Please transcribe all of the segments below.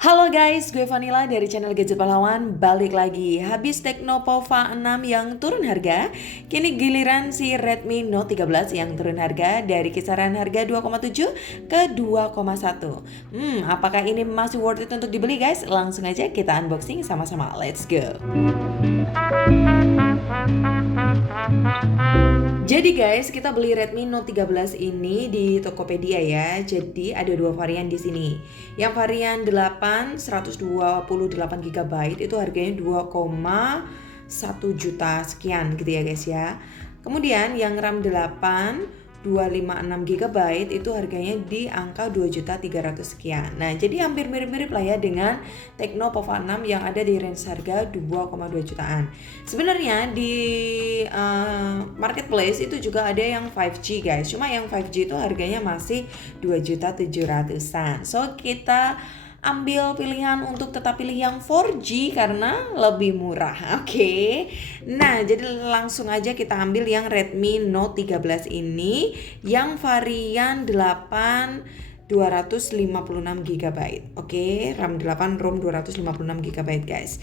Halo guys, gue Vanilla dari channel Gadget Pahlawan. Balik lagi. Habis Tecnopova 6 yang turun harga, kini giliran si Redmi Note 13 yang turun harga dari kisaran harga 2,7 ke 2,1. Apakah ini masih worth it untuk dibeli guys? Langsung aja kita unboxing sama-sama. Let's go. Jadi guys, kita beli Redmi Note 13 ini di Tokopedia ya. Jadi ada dua varian di sini. Yang varian 8 128 GB itu harganya 2,1 juta sekian gitu ya guys ya. Kemudian yang RAM 8 256 GB itu harganya di angka 2.300.000 sekian. Nah, jadi hampir mirip-mirip lah ya dengan Tecnopova 6 yang ada di range harga 2,2 jutaan. Sebenarnya di marketplace itu juga ada yang 5G guys. Cuma yang 5G itu harganya masih 2.700.000-an. So, kita ambil pilihan untuk tetap pilih yang 4G karena lebih murah. Oke. Nah, jadi langsung aja kita ambil yang Redmi Note 13 ini yang varian 8 256 GB. Oke, RAM 8 ROM 256 GB guys.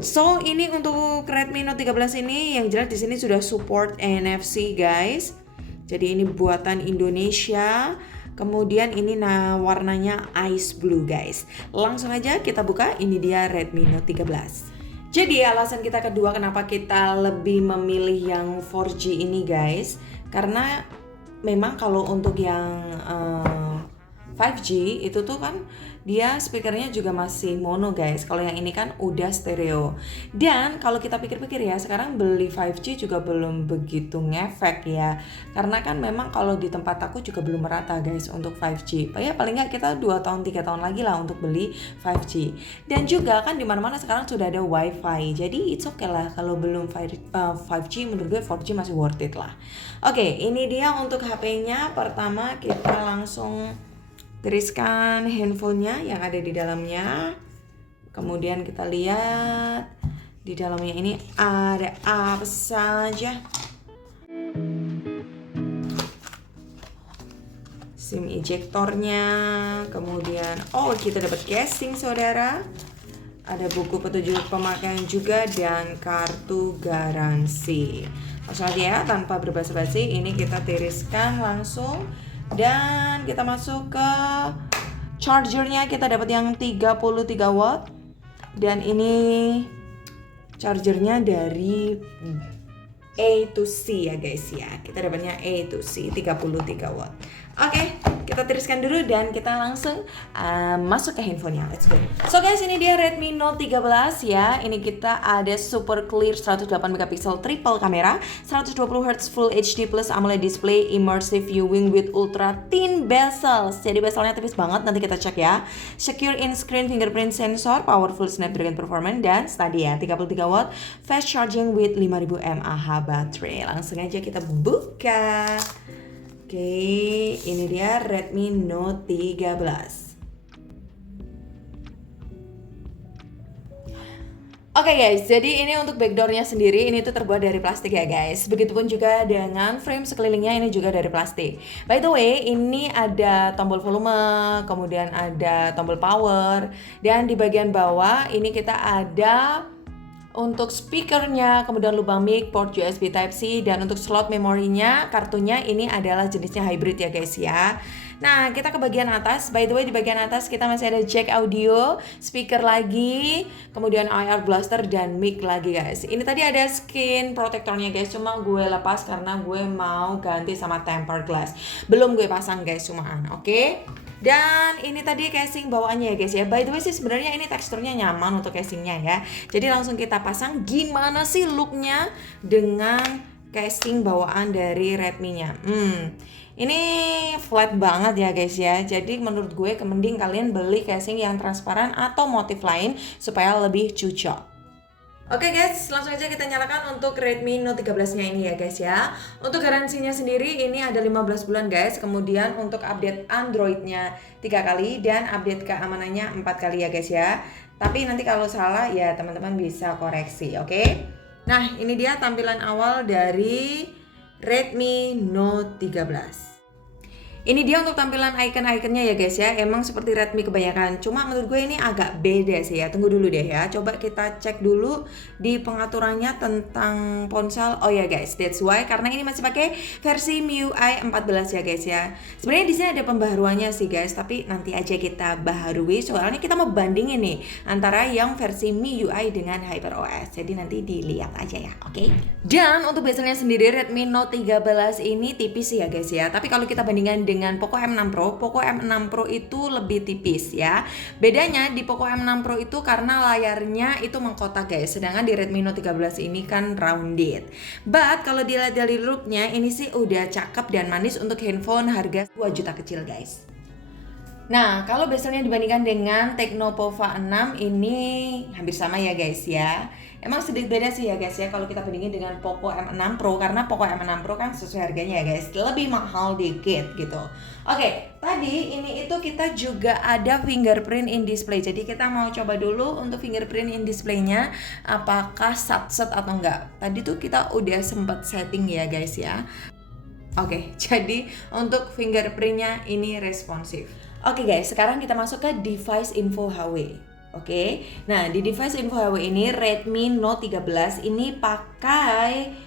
So, ini untuk Redmi Note 13 ini yang jelas di sini sudah support NFC guys. Jadi ini buatan Indonesia. Kemudian ini warnanya ice blue guys. Langsung aja kita buka, ini dia Redmi Note 13. Jadi alasan kita kedua kenapa kita lebih memilih yang 4G ini guys, karena memang kalau untuk yang 5G itu tuh kan dia speakernya juga masih mono guys. Kalau yang ini kan udah stereo. Dan kalau kita pikir-pikir ya, sekarang beli 5G juga belum begitu ngefek ya. Karena kan memang kalau di tempat aku juga belum merata guys untuk 5G. Ya paling nggak kita 2 tahun 3 tahun lagi lah untuk beli 5G. Dan juga kan di mana-mana sekarang sudah ada WiFi. Jadi it's okay lah kalau belum 5G, menurut gue 4G masih worth it lah. Oke, ini dia untuk HP-nya. Pertama kita langsung tiriskan handphonenya yang ada di dalamnya. Kemudian kita lihat di dalamnya ini ada apa saja. SIM ejectornya. Kemudian kita dapat casing saudara. Ada buku petunjuk pemakaian juga dan kartu garansi. Langsung aja ya, tanpa berbasa-basi, ini kita tiriskan langsung. Dan kita masuk ke chargernya, kita dapat yang 33 watt. Dan ini chargernya dari A to C ya guys ya. Kita dapatnya A to C 33 watt. Oke, kita tiriskan dulu dan kita langsung masuk ke handphonenya. Let's go. So guys, ini dia Redmi Note 13 ya. Ini kita ada super clear 108 megapiksel triple kamera, 120Hz Full HD plus AMOLED display, immersive viewing with ultra thin bezels. Jadi bezelnya tipis banget, nanti kita cek ya. Secure in-screen fingerprint sensor, powerful Snapdragon performance, dan tadi ya 33 watt fast charging with 5000 mAh baterai. Langsung aja kita buka. Oke, ini dia Redmi Note 13. Oke guys, jadi ini untuk backdoornya sendiri, ini tuh terbuat dari plastik ya guys. Begitupun juga dengan frame sekelilingnya, ini juga dari plastik. By the way, ini ada tombol volume, kemudian ada tombol power, dan di bagian bawah ini kita ada untuk speakernya, kemudian lubang mic, port USB Type-C, dan untuk slot memorinya, kartunya ini adalah jenisnya hybrid ya guys ya. Nah, kita ke bagian atas. By the way, di bagian atas kita masih ada jack audio, speaker lagi, kemudian IR blaster, dan mic lagi guys. Ini tadi ada skin protectornya guys, cuma gue lepas karena gue mau ganti sama tempered glass. Belum gue pasang guys, cumaan, oke? Dan ini tadi casing bawaannya ya guys ya. By the way sih sebenarnya ini teksturnya nyaman untuk casingnya ya. Jadi langsung kita pasang. Gimana sih looknya dengan casing bawaan dari Redmi-nya? Ini flat banget ya guys ya. Jadi menurut gue mending kalian beli casing yang transparan atau motif lain supaya lebih cocok. Oke guys, langsung aja kita nyalakan untuk Redmi Note 13-nya ini ya guys ya. Untuk garansinya sendiri ini ada 15 bulan guys. Kemudian untuk update Android-nya 3 kali dan update keamanannya 4 kali ya guys ya. Tapi nanti kalau salah ya teman-teman bisa koreksi, oke? Nah, ini dia tampilan awal dari Redmi Note 13. Ini dia untuk tampilan icon-iconnya ya guys ya. Emang seperti Redmi kebanyakan. Cuma menurut gue ini agak beda sih ya. Tunggu dulu deh ya. Coba kita cek dulu di pengaturannya tentang ponsel. Oh ya guys, that's why karena ini masih pakai versi MIUI 14 ya guys ya. Sebenarnya di sini ada pembaharuannya sih guys, tapi nanti aja kita baharui soalnya kita mau bandingin nih antara yang versi MIUI dengan HyperOS. Jadi nanti dilihat aja ya, oke? Dan untuk bezelnya sendiri Redmi Note 13 ini tipis sih ya guys ya. Tapi kalau kita bandingkan dengan Poco M6 Pro, Poco M6 Pro itu lebih tipis ya. Bedanya di Poco M6 Pro itu karena layarnya itu mengkotak guys, sedangkan di Redmi Note 13 ini kan rounded. But kalau dilihat dari looknya ini sih udah cakep dan manis untuk handphone harga 2 juta kecil guys. Nah, kalau bezelnya dibandingkan dengan Tecno Pova 6 ini hampir sama ya guys ya. Emang sedikit beda sih ya guys ya kalau kita bandingin dengan Poco M6 Pro, karena Poco M6 Pro kan sesuai harganya ya guys, lebih mahal dikit gitu. Oke, tadi ini itu kita juga ada fingerprint in display. Jadi kita mau coba dulu untuk fingerprint in display-nya apakah sat-set atau enggak. Tadi tuh kita udah sempat setting ya guys ya. Oke, jadi untuk fingerprint-nya ini responsif. Oke guys, sekarang kita masuk ke device info HW. Oke, nah di device info HW ini Redmi Note 13 ini pakai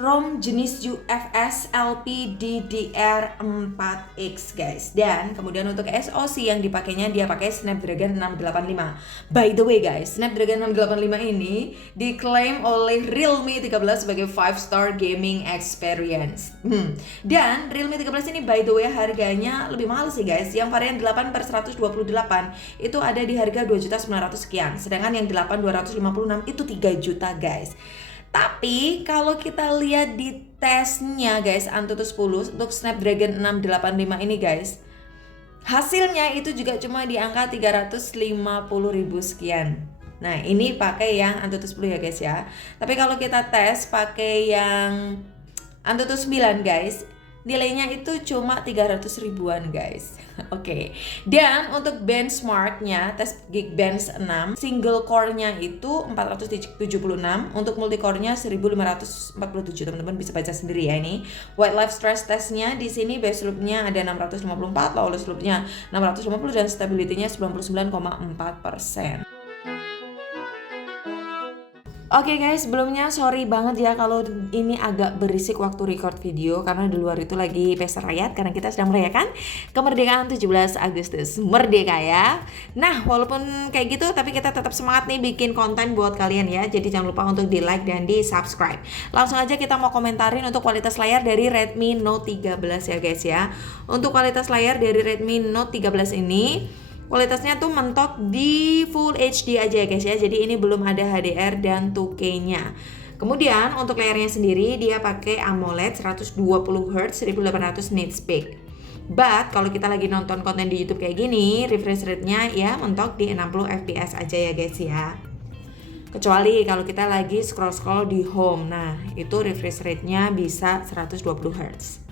ROM jenis UFS LPDDR4X guys. Dan kemudian untuk SoC yang dipakainya dia pakai Snapdragon 685. By the way guys, Snapdragon 685 ini diklaim oleh Realme 13 sebagai 5-star gaming experience. Dan Realme 13 ini by the way harganya lebih mahal sih guys. Yang varian 8/128 itu ada di harga 2.900 sekian. Sedangkan yang 8/256 itu 3 juta guys. Tapi kalau kita lihat di tesnya guys, Antutu 10 untuk Snapdragon 685 ini guys, hasilnya itu juga cuma di angka 350.000 sekian. Nah ini pakai yang Antutu 10 ya guys ya. Tapi kalau kita tes pakai yang Antutu 9 guys, nilainya itu cuma 300 ribuan guys. Oke. Dan untuk benchmarknya tes Geekbench 6, single core-nya itu 476, untuk multicore-nya 1547. Teman-teman bisa baca sendiri ya ini. Wildlife stress test-nya di sini base loop-nya ada 654, lowest loop-nya 650 dan stability-nya 99,4%. Oke guys, sebelumnya sorry banget ya kalau ini agak berisik waktu record video karena di luar itu lagi pesta rakyat karena kita sedang merayakan kemerdekaan 17 Agustus. Merdeka ya. Nah, walaupun kayak gitu tapi kita tetap semangat nih bikin konten buat kalian ya. Jadi jangan lupa untuk di-like dan di-subscribe. Langsung aja kita mau komentarin untuk kualitas layar dari Redmi Note 13 ya guys ya. Untuk kualitas layar dari Redmi Note 13 ini kualitasnya tuh mentok di Full HD aja ya guys ya. Jadi ini belum ada HDR dan 2K-nya. Kemudian untuk layarnya sendiri dia pakai AMOLED 120Hz 1800 nits peak. But kalau kita lagi nonton konten di YouTube kayak gini, refresh rate-nya ya mentok di 60 fps aja ya guys ya. Kecuali kalau kita lagi scroll-scroll di home. Nah, itu refresh rate-nya bisa 120Hz.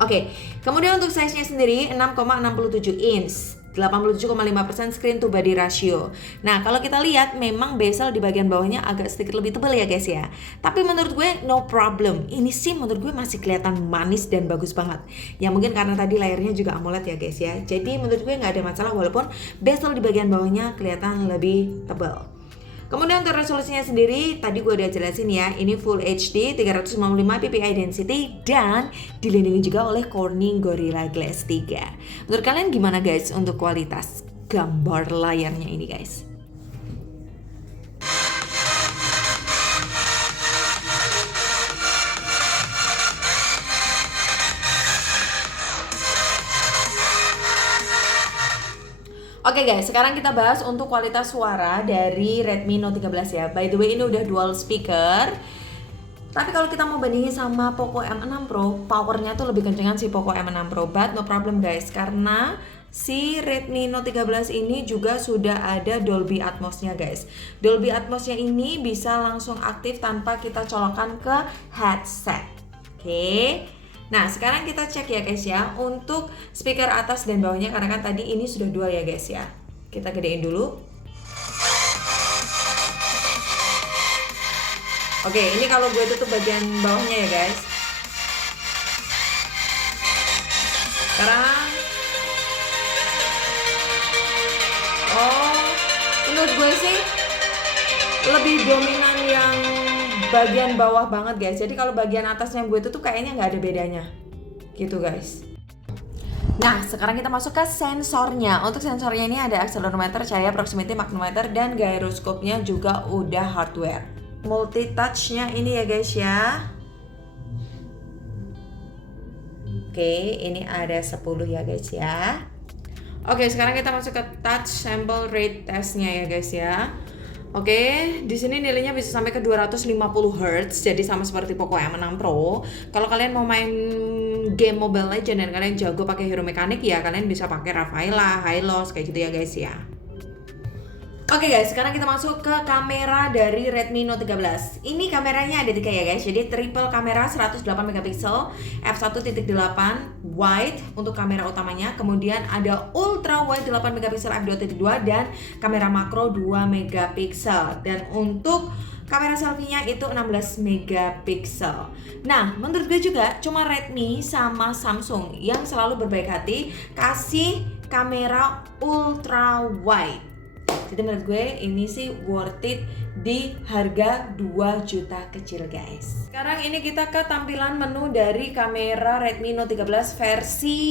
Oke, kemudian untuk size-nya sendiri 6,67 inch. 87,5% screen to body ratio. Nah, kalau kita lihat memang bezel di bagian bawahnya agak sedikit lebih tebal ya guys ya. Tapi menurut gue no problem. Ini sih menurut gue masih kelihatan manis dan bagus banget. Ya mungkin karena tadi layarnya juga AMOLED ya guys ya. Jadi menurut gue nggak ada masalah walaupun bezel di bagian bawahnya kelihatan lebih tebal. Kemudian untuk resolusinya sendiri, tadi gue udah jelasin ya, ini Full HD 355 ppi density dan dilindungi juga oleh Corning Gorilla Glass 3. Menurut kalian gimana guys untuk kualitas gambar layarnya ini guys? Oke guys, sekarang kita bahas untuk kualitas suara dari Redmi Note 13 ya. By the way ini udah dual speaker. Tapi kalau kita mau bandingin sama Poco M6 Pro, powernya tuh lebih kencengan si Poco M6 Pro. But no problem guys, karena si Redmi Note 13 ini juga sudah ada Dolby Atmos-nya guys. Dolby Atmos-nya ini bisa langsung aktif tanpa kita colokkan ke headset. Oke. Nah sekarang kita cek ya guys ya untuk speaker atas dan bawahnya, karena kan tadi ini sudah dual ya guys ya. Kita gedein dulu. Oke, ini kalau gue tutup bagian bawahnya ya guys. Sekarang menurut gue sih lebih dominan yang bagian bawah banget guys. Jadi kalau bagian atasnya gue tuh kayaknya nggak ada bedanya gitu guys. Nah, sekarang kita masuk ke sensornya. Untuk sensornya ini ada accelerometer, cahaya, proximity, magnetometer, dan gyroscope-nya juga udah hardware. Multi touch-nya ini ya guys ya. Oke, ini ada 10 ya guys ya. Oke, sekarang kita masuk ke touch sample rate test-nya ya guys ya. Oke, di sini nilainya bisa sampai ke 250 Hz, jadi sama seperti Poco M6 Pro. Kalau kalian mau main game Mobile Legends dan kalian jago pakai hero mekanik ya, kalian bisa pakai Rafaela, Hylos kayak gitu ya guys ya. Oke guys, sekarang kita masuk ke kamera dari Redmi Note 13. Ini kameranya ada 3 ya guys. Jadi triple kamera 108 megapiksel, f1.8 wide untuk kamera utamanya. Kemudian ada ultra wide 8 megapiksel f2.2 dan kamera makro 2 megapiksel. Dan untuk kamera selfie-nya itu 16 megapiksel. Nah, menurut gue juga cuma Redmi sama Samsung yang selalu berbaik hati kasih kamera ultra wide. Jadi menurut gue ini sih worth it di harga 2 juta kecil guys. Sekarang ini kita ke tampilan menu dari kamera Redmi Note 13 versi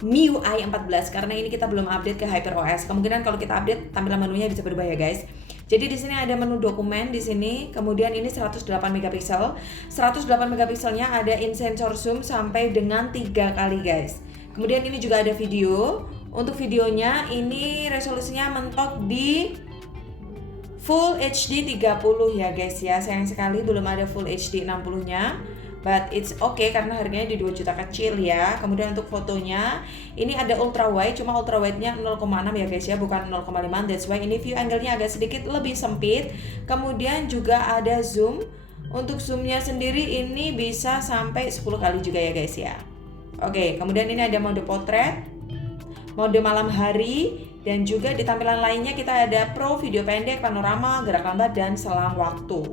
MIUI 14 karena ini kita belum update ke HyperOS. Kemungkinan kalau kita update tampilan menunya bisa berubah ya guys. Jadi di sini ada menu dokumen di sini, kemudian ini 108 megapiksel. 108 megapikselnya ada in sensor zoom sampai dengan 3 kali guys. Kemudian ini juga ada video. Untuk videonya ini resolusinya mentok di Full HD 30 ya guys ya. Sayang sekali belum ada Full HD 60-nya. But it's okay karena harganya di 2 juta kecil ya. Kemudian untuk fotonya ini ada ultra wide, cuma ultra wide-nya 0,6 ya guys ya, bukan 0,5. That's why ini view angle-nya agak sedikit lebih sempit. Kemudian juga ada zoom. Untuk zoom-nya sendiri ini bisa sampai 10 kali juga ya guys ya. Oke, kemudian ini ada mode potret, mode malam hari, dan juga di tampilan lainnya kita ada pro, video pendek, panorama, gerak lambat, dan selang waktu.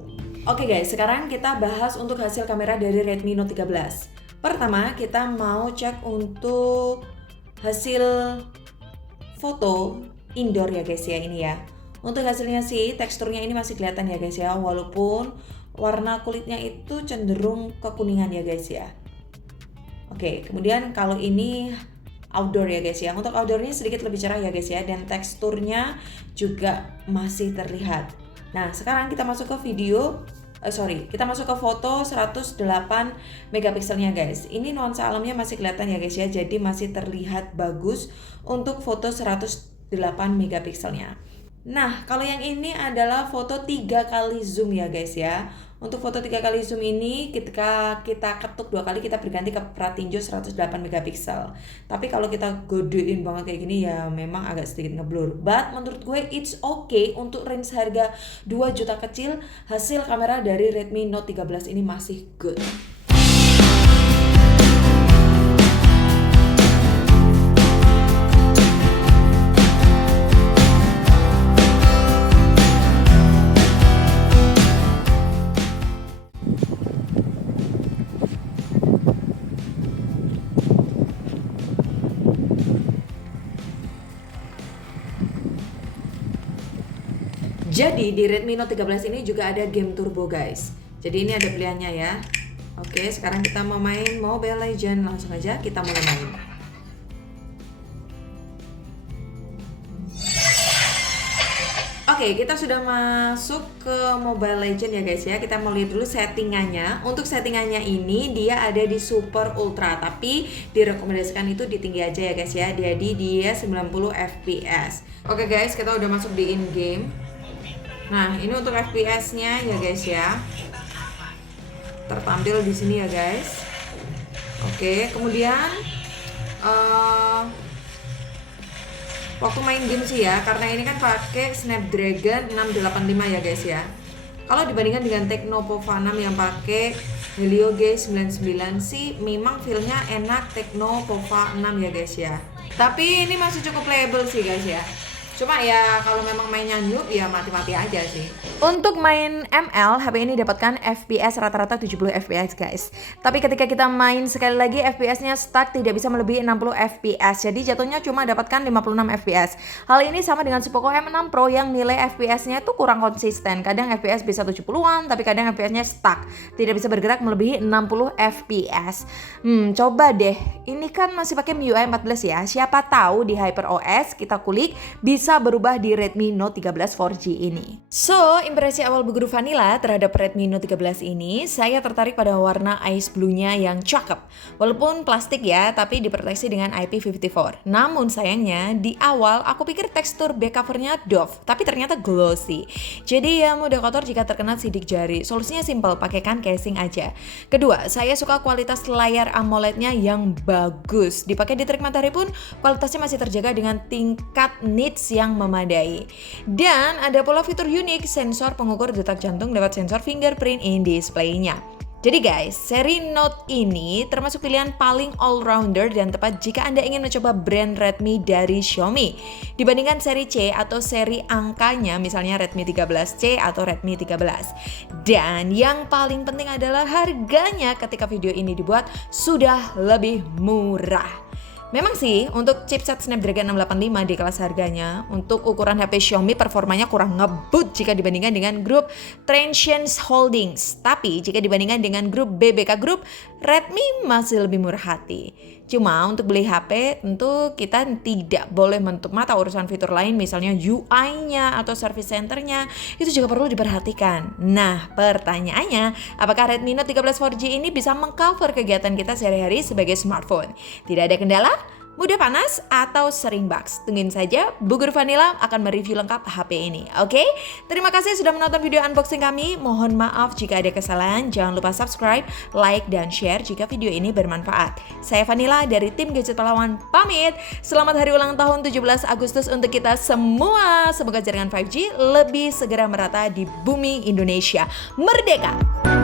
Oke guys, sekarang kita bahas untuk hasil kamera dari Redmi Note 13. Pertama, kita mau cek untuk hasil foto indoor ya guys ya ini ya. Untuk hasilnya sih teksturnya ini masih kelihatan ya guys ya, walaupun warna kulitnya itu cenderung kekuningan ya guys ya. Oke, kemudian kalau ini outdoor ya guys ya. Untuk outdoornya sedikit lebih cerah ya guys ya, dan teksturnya juga masih terlihat. Nah, sekarang kita masuk ke video. Kita masuk ke foto 108 megapikselnya guys. Ini nuansa alamnya masih kelihatan ya guys ya, jadi masih terlihat bagus untuk foto 108 megapikselnya. Nah, kalau yang ini adalah foto 3 kali zoom ya guys ya. Untuk foto 3 kali zoom ini ketika kita ketuk 2 kali kita berganti ke pratinjo 108 megapiksel. Tapi kalau kita godein banget kayak gini ya memang agak sedikit ngeblur. But menurut gue it's okay untuk range harga 2 juta kecil, hasil kamera dari Redmi Note 13 ini masih good. Jadi di Redmi Note 13 ini juga ada game turbo guys. Jadi ini ada pilihannya ya. Oke, sekarang kita mau main Mobile Legends, langsung aja kita mulai main. Oke, kita sudah masuk ke Mobile Legends ya guys ya. Kita mau lihat dulu settingannya. Untuk settingannya ini dia ada di super ultra, tapi direkomendasikan itu di tinggi aja ya guys ya. Jadi dia 90 fps. Oke guys, kita udah masuk di in game. Nah, ini untuk FPS-nya ya guys ya. Tertampil di sini ya guys. Oke, kemudian waktu main game sih ya, karena ini kan pakai Snapdragon 685 ya guys ya. Kalau dibandingkan dengan Tecno Pova 6 yang pakai Helio G99 sih memang feel-nya enak Tecno Pova 6 ya guys ya. Tapi ini masih cukup playable sih guys ya. Cuma ya kalau memang mainnya noob ya mati-mati aja sih. Untuk main ML, HP ini dapatkan FPS rata-rata 70 FPS guys. Tapi ketika kita main sekali lagi FPS-nya stuck, tidak bisa melebihi 60 FPS. Jadi jatuhnya cuma dapatkan 56 FPS. Hal ini sama dengan Poco M6 Pro yang nilai FPS-nya itu kurang konsisten. Kadang FPS bisa 70-an, tapi kadang FPS-nya stuck. Tidak bisa bergerak melebihi 60 FPS. Coba deh. Ini kan masih pakai MIUI 14 ya. Siapa tahu di HyperOS kita kulik bisa berubah di Redmi Note 13 4G ini. So, impresi awal Bu Guru Vanilla terhadap Redmi Note 13 ini, saya tertarik pada warna ice blue-nya yang cakep. Walaupun plastik ya, tapi diproteksi dengan IP54. Namun sayangnya, di awal aku pikir tekstur back covernya doff, tapi ternyata glossy. Jadi ya mudah kotor jika terkena sidik jari. Solusinya simple, pakaikan casing aja. Kedua, saya suka kualitas layar AMOLED-nya yang bagus. Dipakai di terik matahari pun kualitasnya masih terjaga dengan tingkat nits yang memadai. Dan ada pula fitur unik, sensor pengukur detak jantung lewat sensor fingerprint in display-nya. Jadi guys, seri Note ini termasuk pilihan paling all-rounder dan tepat jika Anda ingin mencoba brand Redmi dari Xiaomi. Dibandingkan seri C atau seri angkanya, misalnya Redmi 13C atau Redmi 13. Dan yang paling penting adalah harganya ketika video ini dibuat sudah lebih murah. Memang sih, untuk chipset Snapdragon 685 di kelas harganya, untuk ukuran HP Xiaomi performanya kurang ngebut jika dibandingkan dengan grup Transsions Holdings. Tapi jika dibandingkan dengan grup BBK Group, Redmi masih lebih murah hati. Cuma untuk beli HP tentu kita tidak boleh menutup mata urusan fitur lain, misalnya UI-nya atau service center-nya, itu juga perlu diperhatikan. Nah, pertanyaannya, apakah Redmi Note 13 4G ini bisa mengcover kegiatan kita sehari-hari sebagai smartphone? Tidak ada kendala? Mudah panas atau sering bugs? Tungguin saja, Bu Guru Vanilla akan mereview lengkap HP ini, oke? Terima kasih sudah menonton video unboxing kami. Mohon maaf jika ada kesalahan. Jangan lupa subscribe, like, dan share jika video ini bermanfaat. Saya Vanilla dari tim Gadget Pahlawan pamit. Selamat hari ulang tahun 17 Agustus untuk kita semua. Semoga jaringan 5G lebih segera merata di bumi Indonesia. Merdeka!